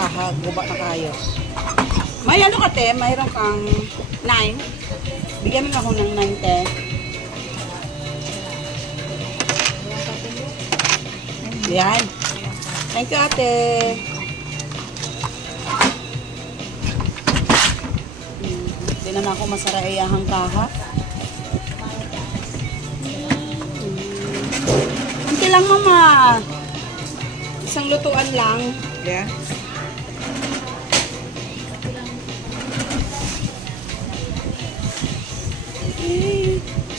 kaha, guba na kayo. May ano ka, te? Mayroon kang 9. Bigyan mo ako ng 9, te. Yan. Thank you, ate. Hindi naman ako masaraiyahang kaha. Kunti lang, mama. Isang lutuan lang. Yeah.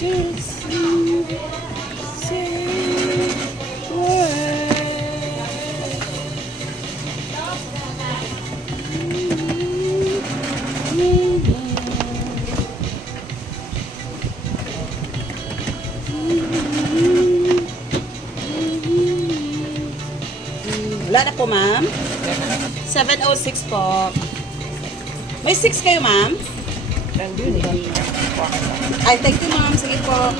Just say wala na po, ma'am. 706 po. May 6 kayo, ma'am? Ay, thank you, ma'am. Sige po.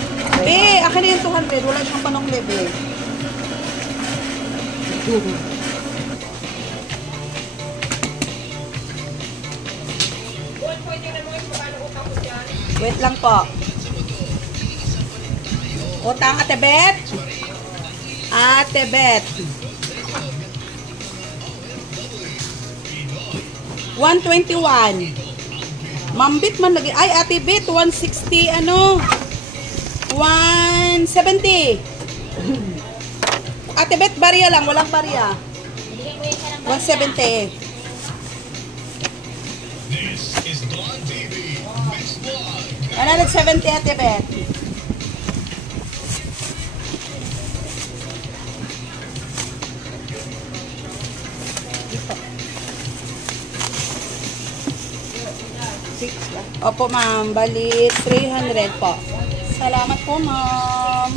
Be, akin na yung 200. Wala siyang panokle, be. Wait lang po. Utang, Ate Bet. Ate Bet. 121. Mambit man lagi. Ay, Ate Bet, 160, ano? 170. Ate Bet, barya lang. Walang barya. 170. Ano, 70, Ate Bet. Opo, ma'am. Bali, 300 po. Salamat po, ma'am.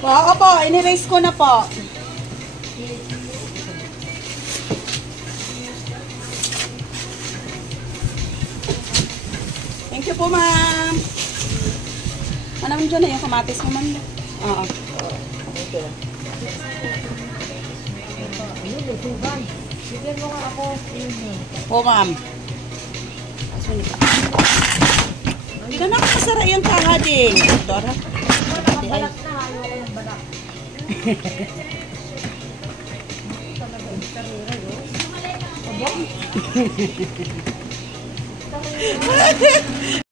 Opo, in-erase ko na po. Thank you po, ma'am. Ano naman dyan na yung kamatis mo, ma'am? Oo. Okay. Bigyan mo nga ako. Po, ma'am. Hindi ka nakakasara yung kahading. Dora. Balak na. Ayaw ko ng balak. Talaga yung karera yun. Aba?